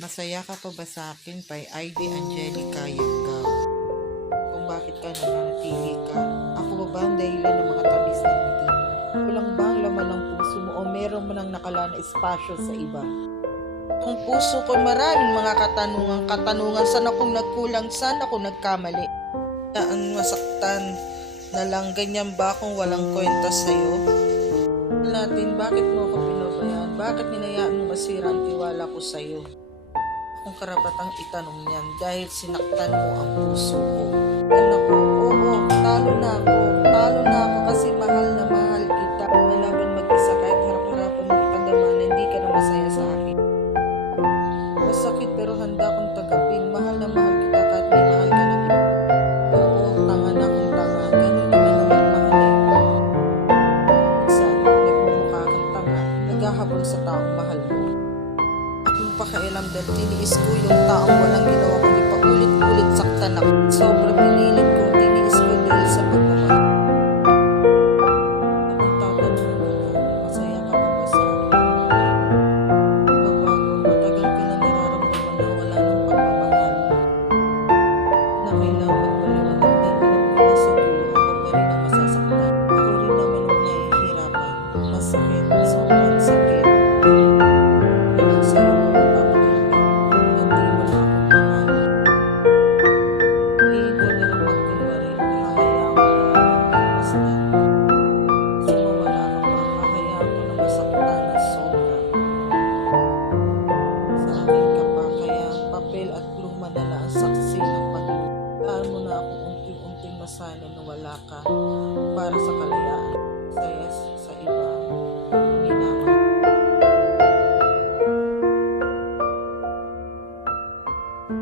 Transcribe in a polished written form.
Masaya ka pa ba sa akin by ID Angelica Yanggaw? Kung bakit ka nananatili ka, ako ba ba ang dahilan ng mga tamis ng ngiti mo? Kulang ba ang laman ng puso mo o meron mo nang nakalaan na espasyo sa iba? Ang puso ko maraming mga katanungan, saan ako nagkulang, saan ako nagkamali? Ang masaktan na lang, ganyan ba kung walang kwenta sa'yo? Natin, bakit mo ako pinobayaan? Bakit ninayaan mo masira ang tiwala ko sa'yo? Kung karapatang itanong yan dahil sinaktan mo ang puso ko. Anak ko, oo, talo na ako kasi mahal na mahal kita. Malaban mag-isa kahit harap-harapan mo ipadama na hindi ka na masaya sa akin. Masakit pero handa kong tagapin. Mahal na mahal kita kahit may mahal ka na iba. Oo, tanga na kung tanga. Ganun naman ang magmahalin. Minsan, nagmumukha kang tanga, naghahabol sa taong mahal mo. Akong pakialam dahil tiniis ko yung taong walang ginawa kundi paulit-ulit saktan ako. Sobrang pinilit ko, tiniis ko dahil sa pagmamahal. Akong tatanungin ka, masaya ka pa ba sa akin? Babago, matagal ko na nararamdaman na wala ng pagmamahal. Na kailangan magpaliwanag dahil alam ko na sa dulo ako pa rin ang masasaktan. Ako rin naman ang nahihirapan. Masakit, sobrang sakit. Walang sa'yo ko mapapakinggan. Hindi mo na ako mahal. Hingin ko na lang magkunwari. Hahayaan ko na lang magpapasdan. Kasi mawala ka pa, hahayaan ko na masaktan na sobra. Sa akin ka pa, kaya papel at pluma na lang ang saksi ng pag-ibig. Hayaan mo na ako unti-unting masanay na wala ka para sa kalayaan.